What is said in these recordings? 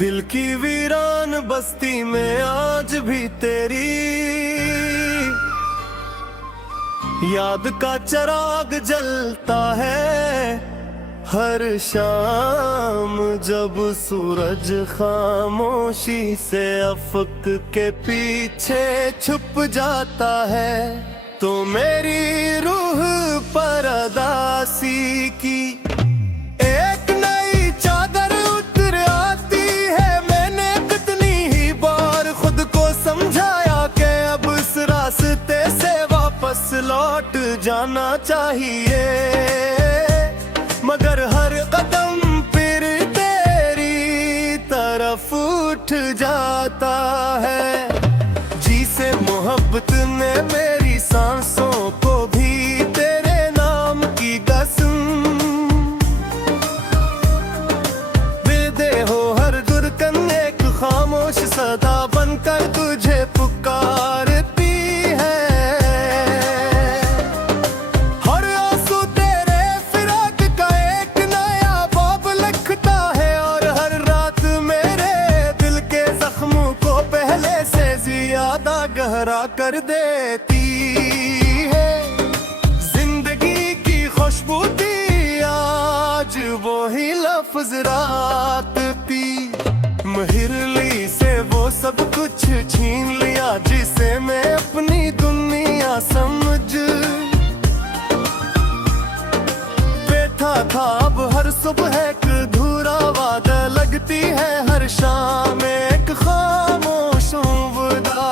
दिल की वीरान बस्ती में आज भी तेरी याद का चिराग जलता है। हर शाम जब सूरज खामोशी से अफक के पीछे छुप जाता है, तो मेरी रूह पर अदासी की एक नई चादर उतर आती है। मैंने कितनी ही बार खुद को समझाया कि अब इस रास्ते से वापस लौट जाना चाहिए, मगर हर कदम फिर तेरी तरफ उठ जाता है। जी से मोहब्बत ने मेरी सांसों को भी तेरे नाम की कसम दे हो। हर दुर्गन एक खामोश सदा बनकर तुझे पुकारती है। हर आंसू तेरे फिराक का एक नया बाब लिखता है, और हर रात मेरे दिल के जख्मों को पहले से ज्यादा गहरा कर देती है। जिंदगी की खुशबू थी आज वो ही लफ्ज रात पी। महिरली से वो सब कुछ छीन लिया जिसे मैं अपनी दुनिया समझ बैठा था। अब हर सुबह एक अधूरा वादा लगती है, हर शाम एक खामोश विदा।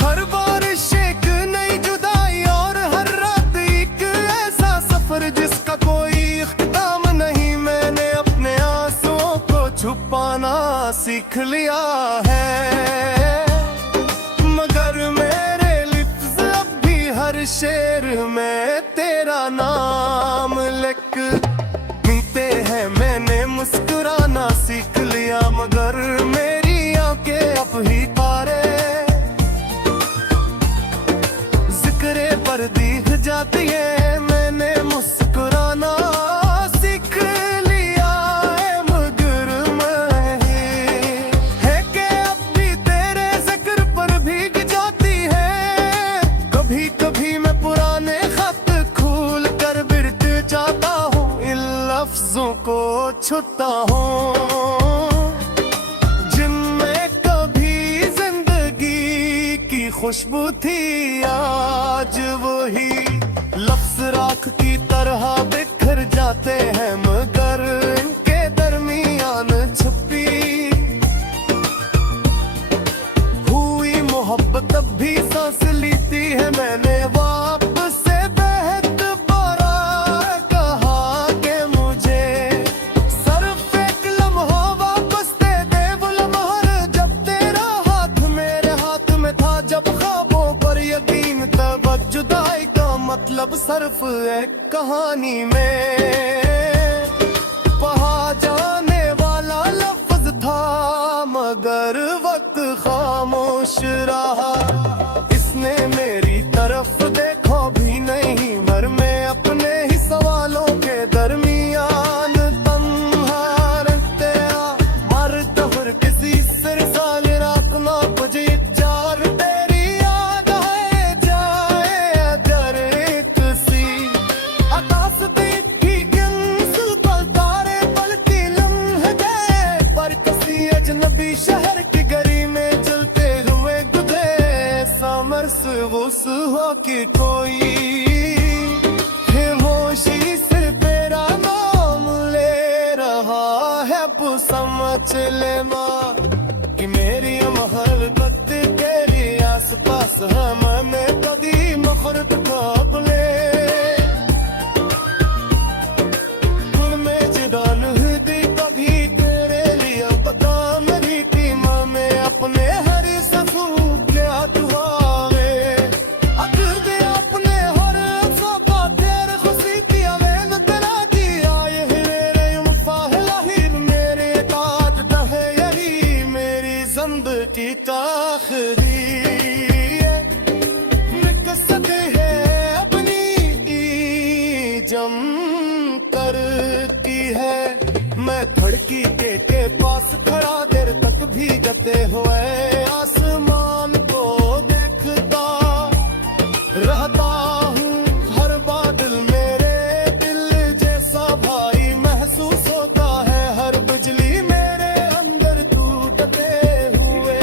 हर बारिश एक नई जुदाई और हर रात एक ऐसा सफर जिसका कोई इख्तिताम नहीं। मैंने अपने आंसुओं को छुपाना सीख लिया है, मगर मेरे लिप्स अब भी हर शेर में तेरा नाम लिखते हैं। मैंने मुस्कुराना सीख लिया, मगर मेरी आंखें अब ही तारे जिक्रे पर दिख जाती है। मैंने मुस्कुराना सीख लिया है, मगर मैं है कि अब भी तेरे जिक्र पर भीग जाती है। कभी कभी मैं पुराने खत खोल कर बिरत जाता हूँ, इन लफ्जों को छुता हूँ जिनमें कभी जिंदगी की खुशबू थी। आज वही लफ्ज राख की तरह बिखर जाते हैं, मगर इनके दरमियान छुपी हुई मोहब्बत अब भी सांस लेती है। मैंने वापस से बेहद बारा कहा कि मुझे सिर्फ एक लम्हा वापस दे दे, वो लम्हा जब तेरा हाथ मेरे हाथ में था, जब ख्वाबों पर यकीन तब जुदाई का मतलब सिर्फ एक कहानी में कहा जाने वाला लफ्ज था, मगर वक्त खामोश रहा। इसने मेरी तरफ देखा भी नहीं, मगर मैं अपने ही सवालों के दरमियान तन्हा रहते मर दफर किसी सिरसाल रात ना बजे चार तेरी याद है जाए अगर एक सी आकाश देखी किन पल तारे पलती लम्हे गए, पर किसी अजनबी शहर की गली में चलते हुए गुजरे। समर्स वो सुहा की कोई खामोशी से तेरा नाम ले रहा है, वो समझ ले माँ कि मेरी मोहब्बत तेरी आस पास है। मैंने कभी मखरत काबले दिल में जिदान हुई कभी तेरे लिए पता मेरी टीमा में अपने हर सफू क्या दुआ अपने हर टूटते हुए आसमान को देखता रहता हूँ। हर बादल मेरे दिल जैसा भाई महसूस होता है, हर बिजली मेरे अंदर टूटते हुए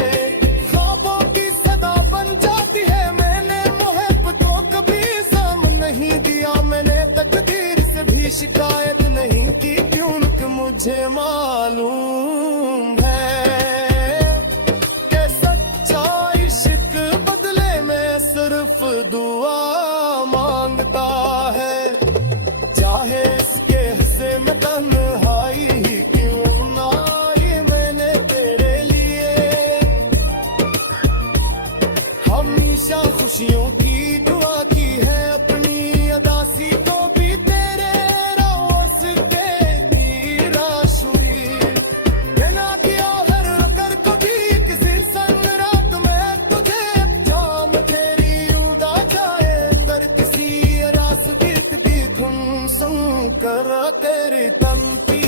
ख्वाबों की सदा बन जाती है। मैंने मोहब्बत को कभी इल्जाम नहीं दिया, मैंने तकदीर से भी शिकायत नहीं की, क्योंकि मुझे मालूम सिर्फ दुआ मांगता है। चाहे इसके हिस्से में तन्हाई ही क्यों ना आई, मैंने तेरे लिए हमेशा खुशियों की दुआ की है। अपनी अदासी को भी तेरे रास्ते की राशुई बिना किया हर कर को भी किसी संग रात में तुझे जाम कर तेरी तमती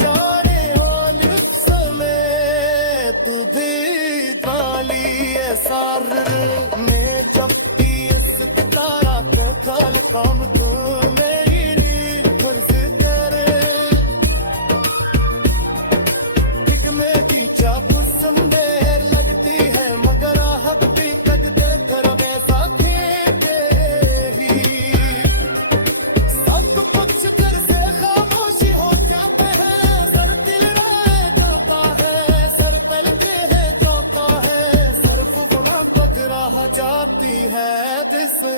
जाने वाली समय तुझे ताली सार में जब इस तारा के खाल काम तू मेरी फर्ज करे एक में की चाकू संदेर लगती है, मगर हक भी तक दे कर वैसा जाती है जिसे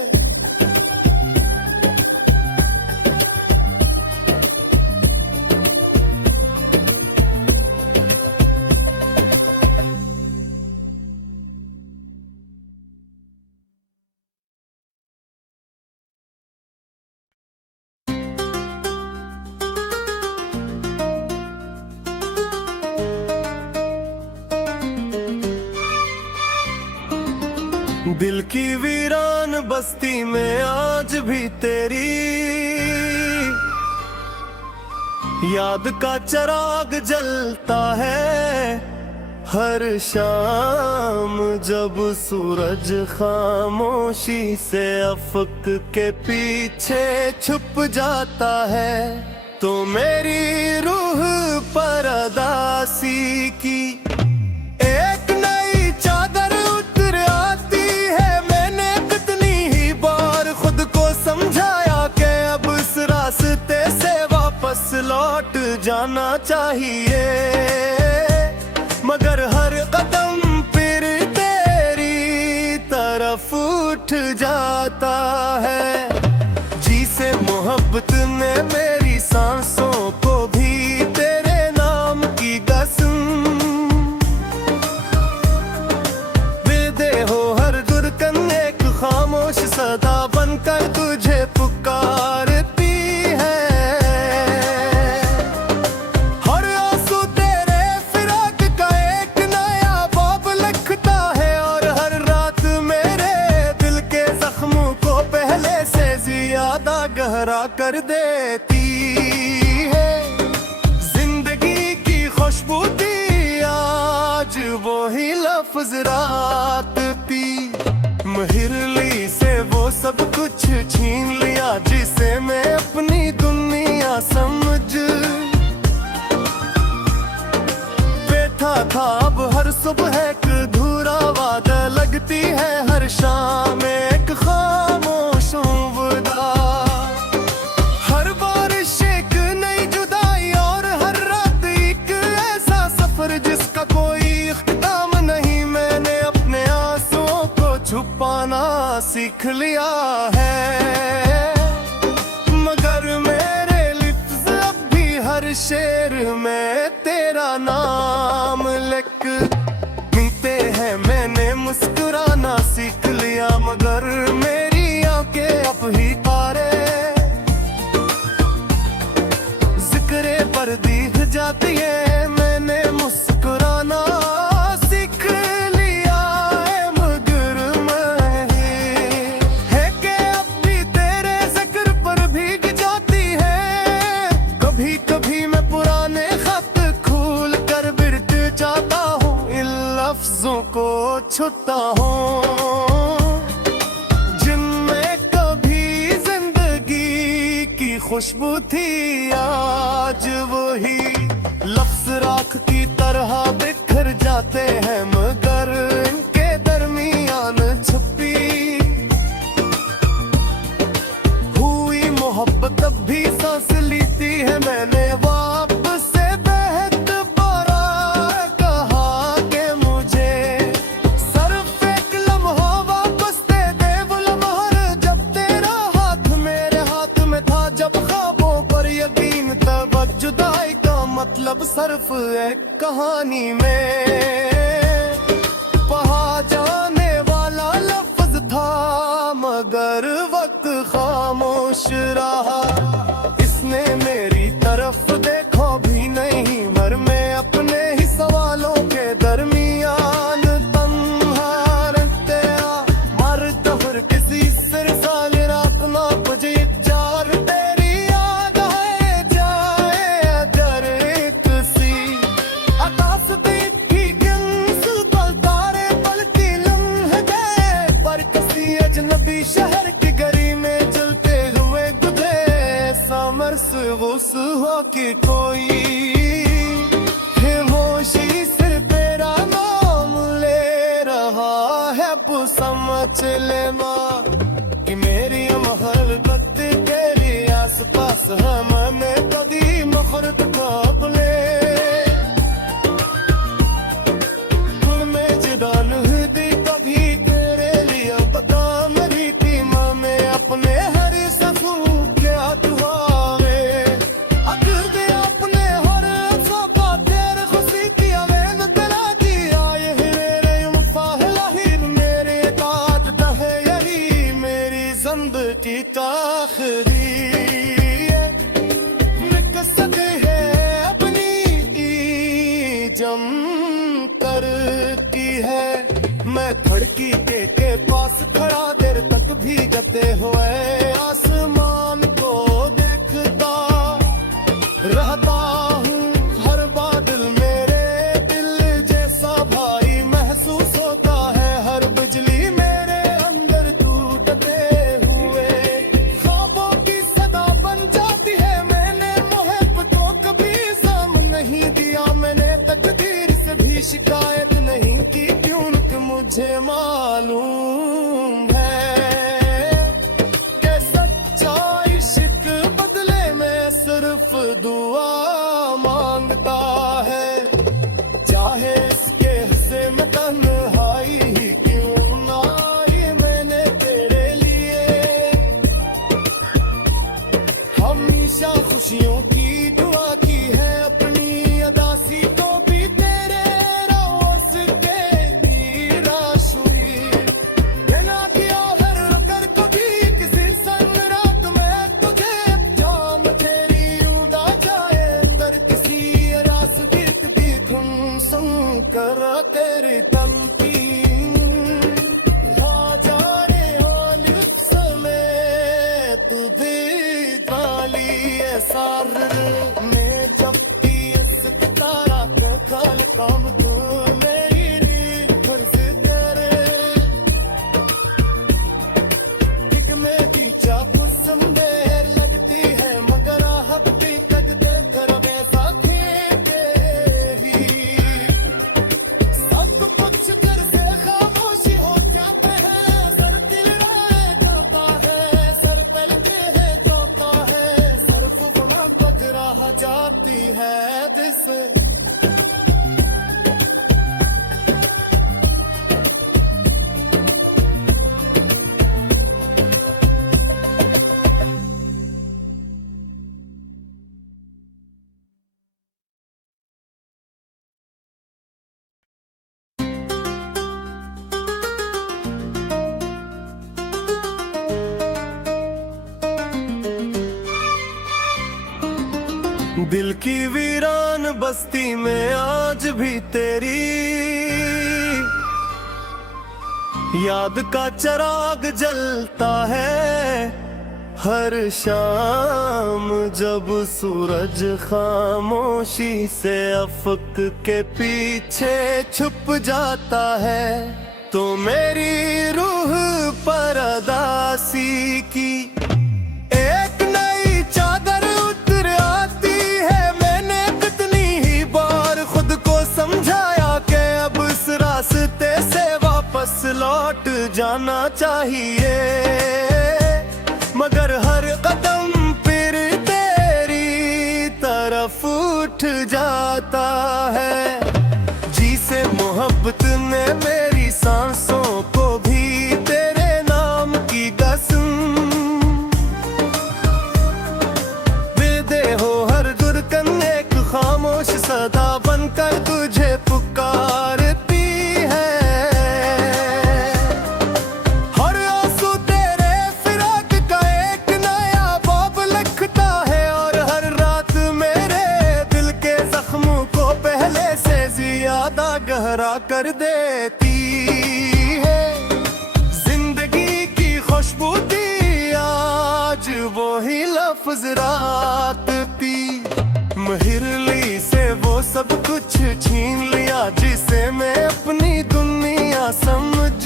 दिल की वीरान बस्ती में आज भी तेरी याद का चिराग जलता है। हर शाम जब सूरज खामोशी से अफक के पीछे छुप जाता है, तो मेरी रूह पर अदासी की एक नई चादर उतर आती है। मैंने कितनी ही बार खुद को समझाया कि अब इस रास्ते से वापस लौट जाना चाहिए, मगर हर कदम फिर तेरी तरफ उठ जाता है। जी से मोहब्बत ने मेरी सांसों को भी तेरे नाम की कसम दे हो। हर धड़कन एक खामोश सदा बनकर तुझे पुकारती है। हर आंसू तेरे फिराक का एक नया बाब लिखता है, और हर रात मेरे दिल के जख्मों को पहले से ज्यादा गहरा कर देती है। जिंदगी की खुशबू थी आज वो ही लफ्ज रात थी, महिरली से वो सब कुछ छीन लिया जिसे मैं अपनी दुनिया समझ बैठा था। अब हर सुबह एक अधूरा वादा लगती है, हर शाम एक खामोश विदा। हर बारिश एक नई जुदाई और हर रात एक ऐसा सफर जिसका कोई इख्तिताम नहीं। मैंने अपने आंसुओं को छुपाना सीख लिया है, मगर मेरे लिप्स अब भी हर शेर में तेरा नाम लिखते हैं। मैंने मुस्कुराना सीख लिया, मगर मेरी आंखें अब ही तारे जिक्रे पर दिख जाती है। मैंने मुस्कुराना सीख लिया है, मगर है कि अब भी तेरे जिक्र पर भीग जाती है। कभी कभी मैं पुराने खत खोल कर लफ्जों को छुता हूँ जिनमें कभी जिंदगी की खुशबू थी। आज वही लफ्ज राख की तरह बिखर जाते हैं, मगर इनके दरमियान छुपी हुई मोहब्बत अब भी सांस लेती है। मैंने वापस से बेहद बारा कहा कि मुझे सिर्फ एक लम्हा वापस दे दे, वो लम्हा जब तेरा हाथ मेरे हाथ में था, जब ख्वाबों पर यकीन तब जुदाई का मतलब सिर्फ एक कहानी में कहा जाने वाला लफ्ज था, मगर वक्त खामोश रहा। इसने मेरी तरफ देखो भी नहीं, मर मैं अपने ही सवालों के दरमियान तन्हा रहते मर दफर किसी सिरसाल रात ना बजे चार तेरी याद है जाए अगर एक सी आकाश देखी किंस पल तारे पलटी लम्हे गए, पर किसी अजनबी शहर की गली में चलते हुए गुजरे समरस गुस हो कि कोई खामोशी सिर्फ तेरा नाम ले रहा है। वो समझ ले माँ कि मेरी मोहब्बत तेरे आस पास है, मैंने कभी मखरत का अपने दिल में जिदान हुई कभी तेरे लिए पता मेरी टीमा में अपने हर सफू क्या दुआरे अगर दे अपने हर सफा तेरे खुशी की अवेन तेरा की आए मेरे मुफाहला ही मेरे काट दहे यही मेरी जिंदगी का आखिरी निकसत है अपनी जम कर की है। मैं खड़की के पास खड़ा देर तक भीगते हुए आसमान को देखता रहता हूँ। हर बादल मेरे दिल जैसा भाई महसूस होता है, हर बिजली मेरे अंदर टूटते हुए ख्वाबों की सदा बन जाती है। मैंने मोहब्बत को कभी साम नहीं दिया, मैंने तकदीर से भी शिकायत नहीं की, क्योंकि मुझे मालूम है कि सच्चा इश्क बदले में सिर्फ दुआ मांगता है। चाहे इसके हिस्से में तन्हाई ही क्यों ना आई, मैंने तेरे लिए हमेशा खुशियों की दुआ की है। अपनी अदासी को भी तेरे रोज के निराश हुई, बिना किया हर कर कभी किसी संग रात में तुझे जाम तेरी उड़ा जाए अंदर किसी रास गीत भी धुन सुन कर तेरी तमकीन जाने वाली समय तुझे गाली सार में जब भी इस तारा का खाल काम तू मेरी फर्ज करे एक मेरी चाकू संदेर लगती है, मगर अब भी तक कर वैसा खेते ही सब कुछ कर से खामोशी हो जाते हैं। सर दिल रह जाता है, सर पलटे है जाता है, सिर्फ गुना तक रह जाती है जिसे दिल की वीरान बस्ती में आज भी तेरी याद का चिराग जलता है। हर शाम जब सूरज खामोशी से अफक के पीछे छुप जाता है, तो मेरी रूह पर अदासी की एक नई चादर उतर आती है। मैंने कितनी ही बार खुद को समझाया कि अब इस रास्ते से वापस लौट जाना चाहिए, मगर हर कदम फिर तेरी तरफ उठ जाता है। जी से मोहब्बत ने मेरी सांसों को भी तेरे नाम की कसम दे दे हो। हर दुर्गन एक खामोश सदा बनकर तुझे पुकारती है। हर आंसू तेरे फिराक का एक नया बाब लिखता है, और हर रात मेरे दिल के जख्मों को पहले से ज्यादा गहरा कर देती है। जिंदगी की खुशबू थी आज वही लफ्ज रात पी, महिरली से वो सब कुछ छीन लिया जिसे मैं अपनी दुनिया समझ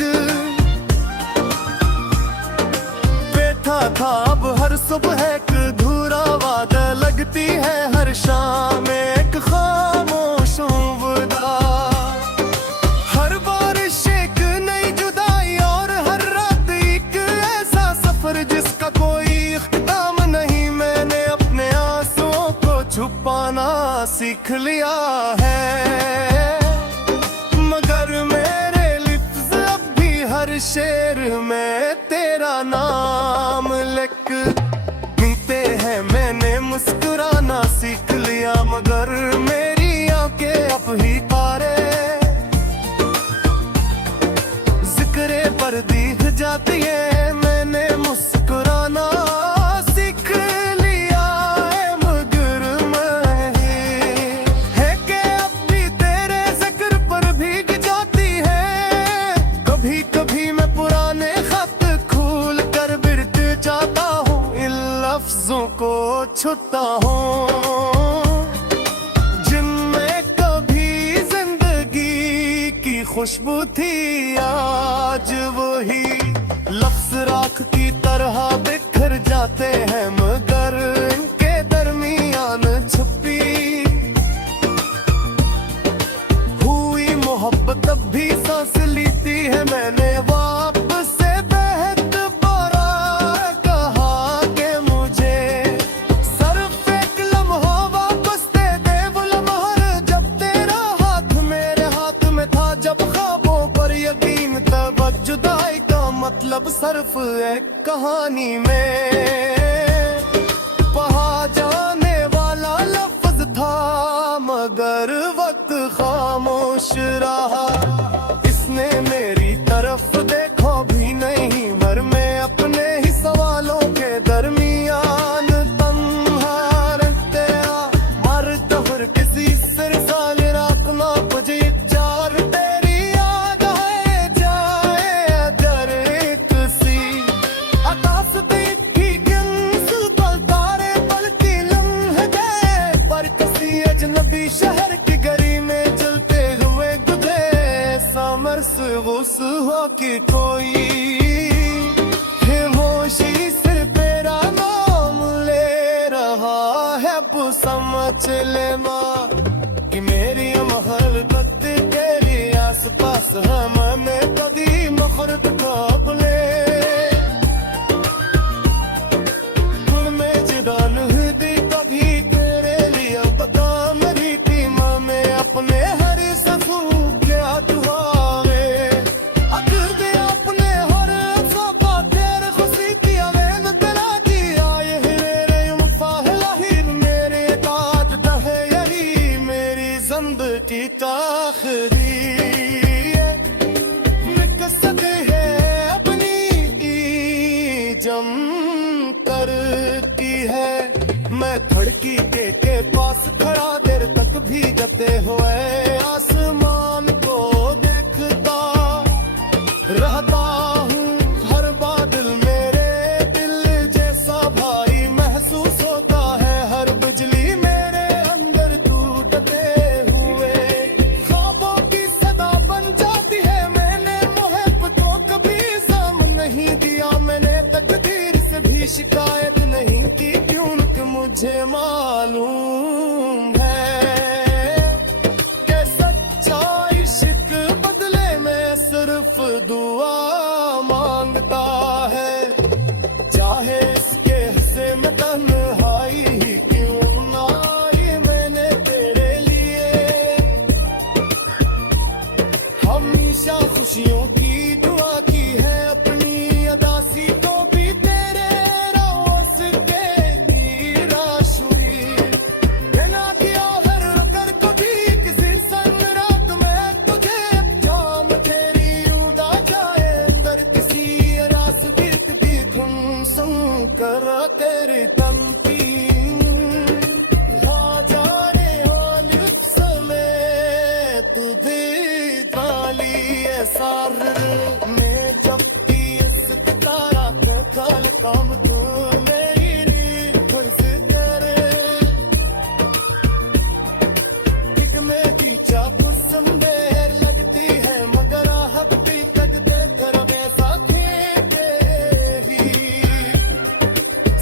बैठा था। अब हर सुबह एक अधूरा वादा लगती है, हर शाम एक खामोश विदा। हर बारिश एक नई जुदाई और हर रात एक ऐसा सफर जिसका कोई इख्तिताम नहीं। मैंने अपने आंसुओं को छुपाना सीख लिया है, मगर मेरे लिप्स अब भी हर शेर में तेरा नाम लिखते हैं। मैंने मुस्कुराना सीख लिया, मगर मेरी आंखें अब ही तारे जिक्रे पर दिख जाती है। मैंने मुस्कुराना सीख लिया है, मगर है कि अब भी तेरे जिक्र पर भीग जाती है। कभी कभी मैं पुराने खत खोल कर बिरत जाता हूँ, इन लफ्जों को छुता हूँ जिनमें कभी जिंदगी की खुशबू थी। आज वही लफ्ज राख की तरह बिखर जाते हैं, मगर इनके दरमियान छुपी हुई मोहब्बत अब भी सांस लेती है। मैंने वापस से बेहद बारा कहा कि मुझे सिर्फ एक लम्हा वापस दे दे, वो लम्हा जब तेरा हाथ मेरे हाथ में था, जब ख्वाबों पर यकीन तब जुदाई का मतलब सिर्फ एक कहानी में बहा जाने वाला लफ्ज था, मगर वक्त खामोश रहा। इसने मेरी तरफ देखो भी नहीं, मर मैं अपने ही सवालों के दरमियान तन्हा रहते मर दफर किसी सिर साल रातना मुझे चार तेरी याद है जाए अगर एक सी आकाश देखी गिन पल तारे बल्कि लम्हे गए, पर किसी अजनबी शहर की गली में चलते हुए गुजरे समरस गुस हो कि कोई खामोशी सिर तेरा नाम ले रहा है। वो समझ ले माँ कि मेरी मोहब्बत तेरे आस पास है, मैंने कभी मखरत को अपने दिल में जिदान हुई कभी तेरे लिए पता मेरी टीमा में अपने हर सफू क्या दुआवे अगर दे अपने हर सफा तेरे खुशी की अवेन तेरा जी आए मेरे मुफाहला ही मेरे ताज दहे यही मेरी जिंदगी का आखिरी निकसत है अपनी जम करती है। मैं खिड़की के पास खड़ा देर तक भीगते हुए आसमान को देखता रहता हूँ। हर बादल मेरे दिल जैसा दुआ मांगता है, चाहे इसके हिस्से में तन्हाई ही क्यों ना आई। मैंने तेरे लिए हमेशा खुशियों की दुआ की है, अपनी अदासी को भी तेरे रोज के की राशुई। बिना किया हर अगर कभी किसी संग रात में तुझे जाम तेरी उड़ा जाए, अंदर किसी रास बीत भी धुन सुन कर तेरी तमकीन। हाँ जाने हाल उस समय तुझे डाली सार में जब इस तारा कल काम तू मेरी फर्ज करे। एक मेरी चापस में लगती है मगर हक भी तक देकर वैसा खेते ही।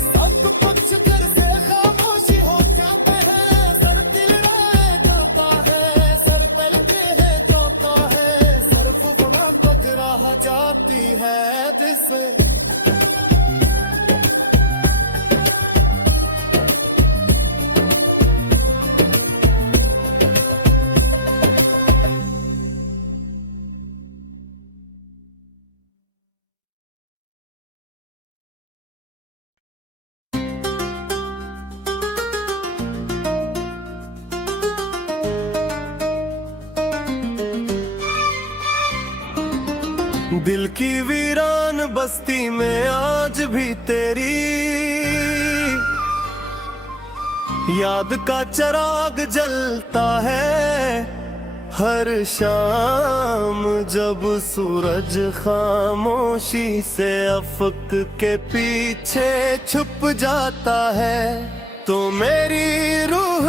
सब कुछ घर से खामोशी हो जाते हैं, सर दिल रह जाता है, सर पलटे है जाता है, सरफ बना तक रह जाती है जिसे। दिल की वीरान बस्ती में आज भी तेरी याद का चिराग जलता है। हर शाम जब सूरज खामोशी से अफक के पीछे छुप जाता है, तो मेरी रूह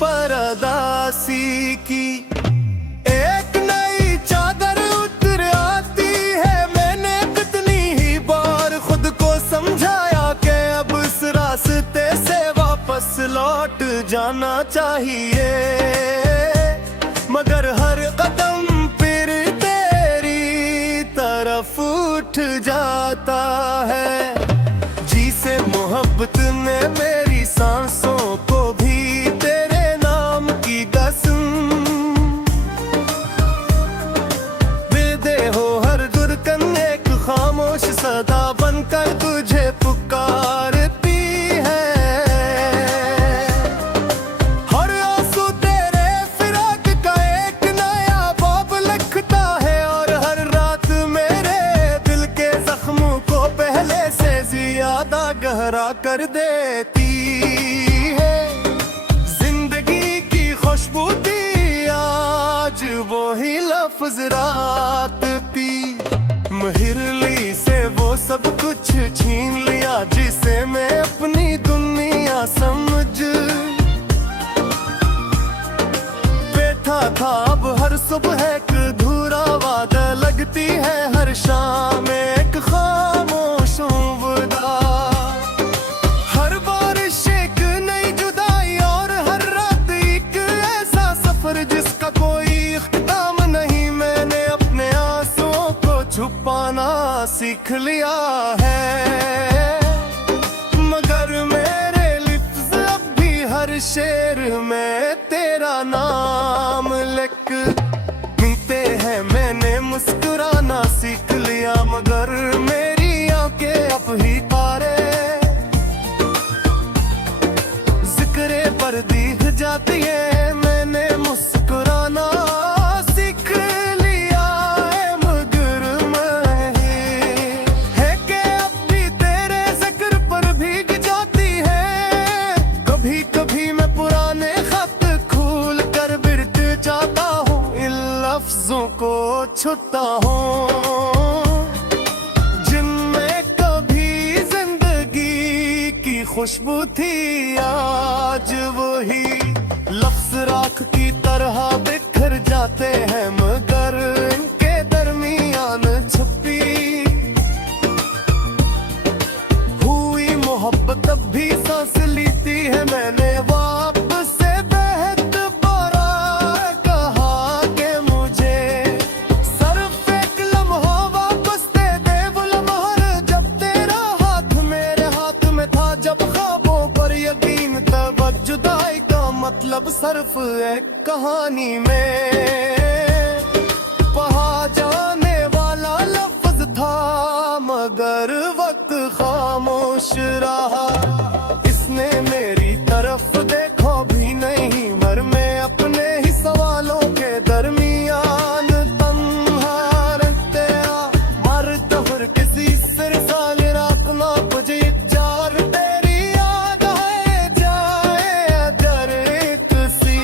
पर अदासी की एक नई चादर उतर आती है। मैंने कितनी ही बार खुद को समझाया कि अब इस रास्ते से वापस लौट जाना चाहिए, मगर हर कदम फिर तेरी तरफ उठ जाता है। जी से मोहब्बत ने मेरी सांसों को भी तेरे नाम की कसम दे हो। हर दुर्गन एक खामोश सदा बनकर तुझे पुकारती है। हर आंसू तेरे फिराक का एक नया बाब लिखता है, और हर रात मेरे दिल के जख्मों को पहले से ज्यादा गहरा कर देती है। जिंदगी की खुशबू थी आज वो ही लफ्ज रात पी। महिरली से वो सब कुछ छीन लिया जिसे मैं अपनी दुनिया समझ बैठा था। अब हर सुबह एक अधूरा वादा लगती है, हर शाम एक खामोश विदा। हर बारिश एक नई जुदाई और हर रात एक ऐसा सफर जिसका कोई इख्तिताम नहीं। मैंने अपने आंसुओं को छुपाना सीख लिया है, मगर मेरे लिप्स अब भी हर शेर में तेरा नाम लिखते हैं। मैंने मुस्कुराना सीख लिया, मगर मेरी आंखें अब ही तारे जिक्रे पर दिख जाती है। मैंने मुस्कुराना सीख लिया है, मगर मैं है कि अब भी तेरे जिक्र पर भीग जाती है। कभी कभी मैं पुराने खत खोल कर बिरत जाता हूँ, इन लफ्जों को छुता हूँ जिनमें कभी जिंदगी की खुशबू थी। आज वही लफ्ज राख की तरह बिखर जाते हैं, मगर इनके दरमियान छुपी हुई मोहब्बत अब भी सांस लेती है। मैंने वापस से बेहद बारा कहा कि मुझे सिर्फ एक लम्हा सर्फ एक कहानी में बहा जाने वाला लफ्ज था, मगर वक्त खामोश रहा। इसने मेरी तरफ देखो भी नहीं, मर मैं अपने ही सवालों के दरमियान तन्हा रहते मर दफर किसी सिर साल रातना मुझे जार तेरी याद है जाए अदर एक सी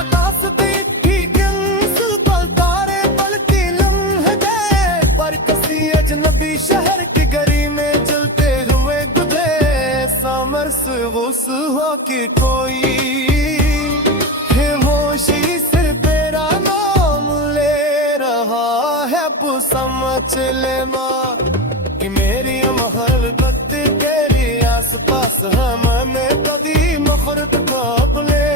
आकाश देखी किंस पल तारे पलटी लम्हे गए, पर किसी अजनबी शहर की गली में चलते हुए गुजरे। समर्स वुस हो कि कोई है होशी सिर तेरा नाम ले रहा है, वो समझ ले माँ कि मेरी मोहब्बत तेरी आस पास है। मैंने कभी मफरत काबले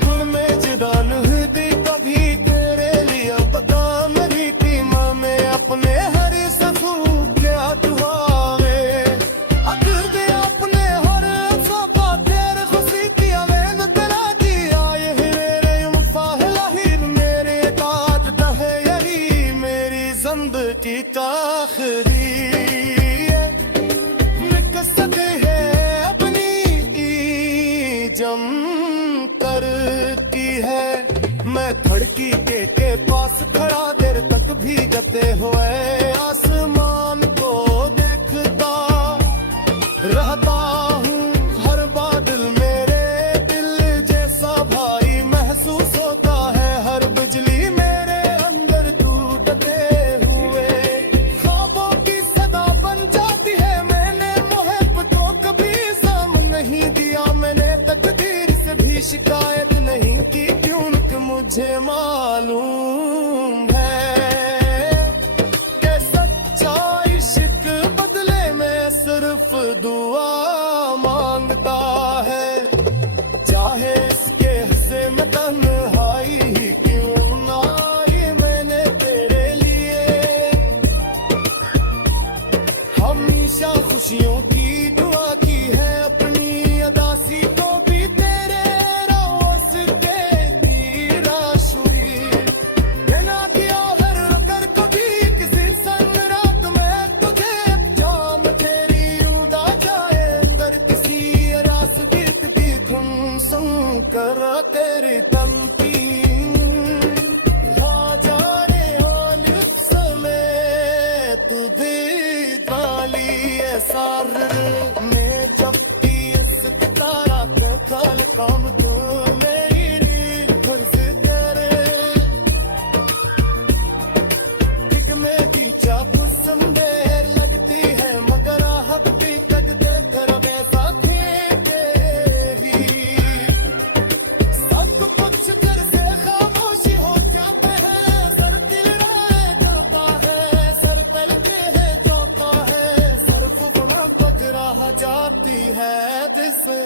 दिल में जिदान हुई कभी तेरे लिए पता मेरी टीमा में अपने हर सफू क्या दुआवे अगर दे अपने हर सफा तेरे खुशी की अवेन तेरा दिया ये मेरे मुफाहला ही मेरे ताज दहे यही मेरी जिंदगी का आखिरी निकसत है अपनी जम करती है। मैं धड़की के पास खड़ा देर तक भीगते हुए आसमान को देखता रहता हूँ। हर बादल मेरे दिल जैसा भाई महसूस होता है, हर बिजली मेरे अंदर टूटते हुए ख्वाबों की सदा बन जाती है। मैंने मोहब्बत को कभी इल्जाम नहीं दिया, मैंने तकदीर से भी शिकायत नहीं की, क्योंकि मुझे मालूम है कि सच्चा इश्क बदले में सिर्फ दुआ मांगता है। चाहे इसके हिस्से में तन्हाई ही क्यों ना ये मैंने तेरे लिए हमेशा खुशियों की दुआ की है। अपनी अदासी को भी तेरे रास्ते की राशुई बिना दिया हर कर कभी किसी संग रात में तुझे जाम तेरी उड़ा जाए अंदर किसी रास्ते की धुन सुन कर तेरी तमकीन हाँ जाने हाल समय तू भी गाली सार में जब की इस तारा का खाल काम तू मेरी फर्ज करे एक मेरी चाप संदेर लगती है, मगर हक भी तक दे कर वैसा ही सब कुछ तेरे से खामोशी हो जाते हैं। सर दिल रह जाता है, सर पलटे है जाता है, सर फुकना पकड़ा जाती है जिसे